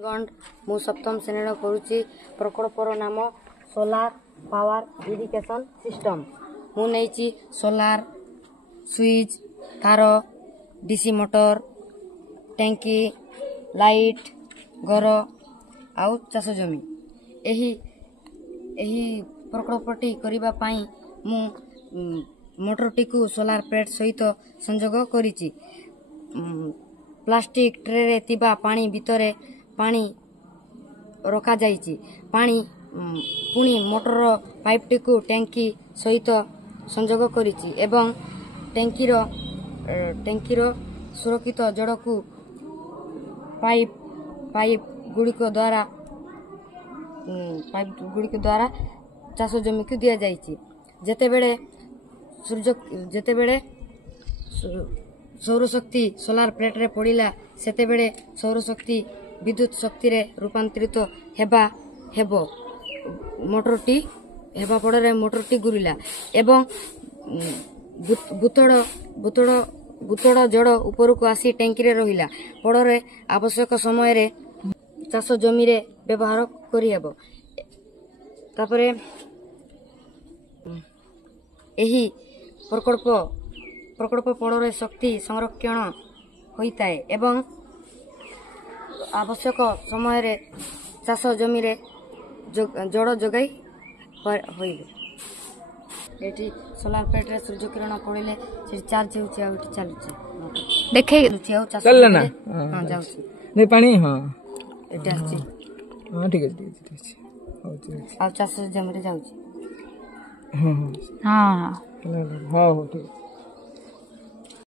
गंड मु सप्तम श्रेणी पढ़ुची प्रकल्पर नाम सोलार पावर इरिगेशन सिस्टम मु नहीं सोलार स्विच तार डीसी मोटर टैंकी लाइट घर आउ चाष जमी एही प्रकल्पटी करिबा पाई मु मोटरटी को सोलार प्लेट सहित संजोग करिची प्लास्टिक ट्रे रे तिबा पानी भितरे पानी रखा जाइची पानी पुणी मोटर पाइपटी को टैंकी सहित संजोग करिची एवं टैंकीर सुरक्षित जड़ को पाइप गुड़िक द्वारा चाष जमी को दिया जाइची जेतेबेले सौर शक्ति सोलार प्लेट रे पड़िला सेतेबेले सौर शक्ति विद्युत शक्ति रे रूपांतरित हेबो मोटरटी हेबा पड़े मोटरटी घूरिला एवं बुतड़ जड़ ऊपर को आसी टैंकी रे रहिला पड़े आवश्यक समय रे चाष जमी रे व्यवहार करि हेबो तापरे एही प्रकल्प पड़े शक्ति संरक्षण होता है एवं आवश्यक समय रे चाष जमी रे जड़ जगाई एटी सोलार प्लेट रे सूर्य किरण पड़े चार्ज होची आ चलुची देखे चलला ना हां जाउची नहीं पानी हां एटी आछि हां ठीक है आ चाष जमी रे जाउची हां हां हां ठीक